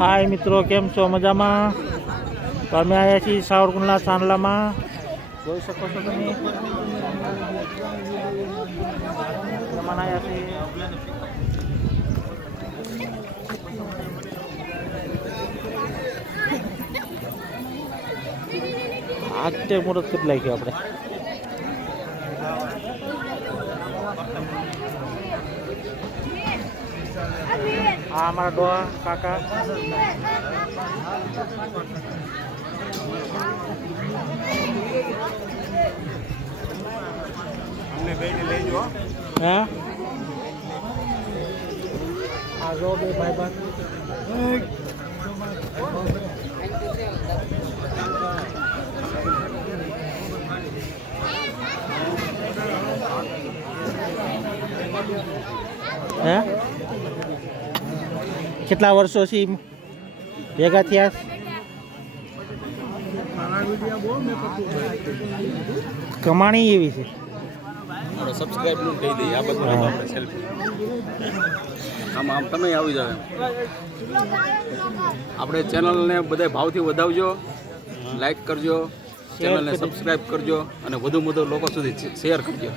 हाय मित्रों, केम छो? मजामां? तो अमे आया छी सावरकुंडला चांदलामां। જોઈ શકો છો તમે મહેમાન આવ્યા છે. આજે મુહૂર્ત કેટલા લાગ્યો આપણે? આ અમારા ડોહા કાકા અમને બેને લઈ જો. હે આ જો બે ભાઈબંધ હે કેટલા વર્ષોથી ભેગા થયા? કમાણી એવી છે. સબસ્ક્રાઇબ નું કહી દઈએ. આ બધું આપણે સેલ્ફી આમ તમે આવી જાવ. આપણે ચેનલને બધા ભાવથી વધાવજો, લાઈક કરજો, ચેનલને સબસ્ક્રાઇબ કરજો અને વધુ લોકો સુધી શેર કરજો.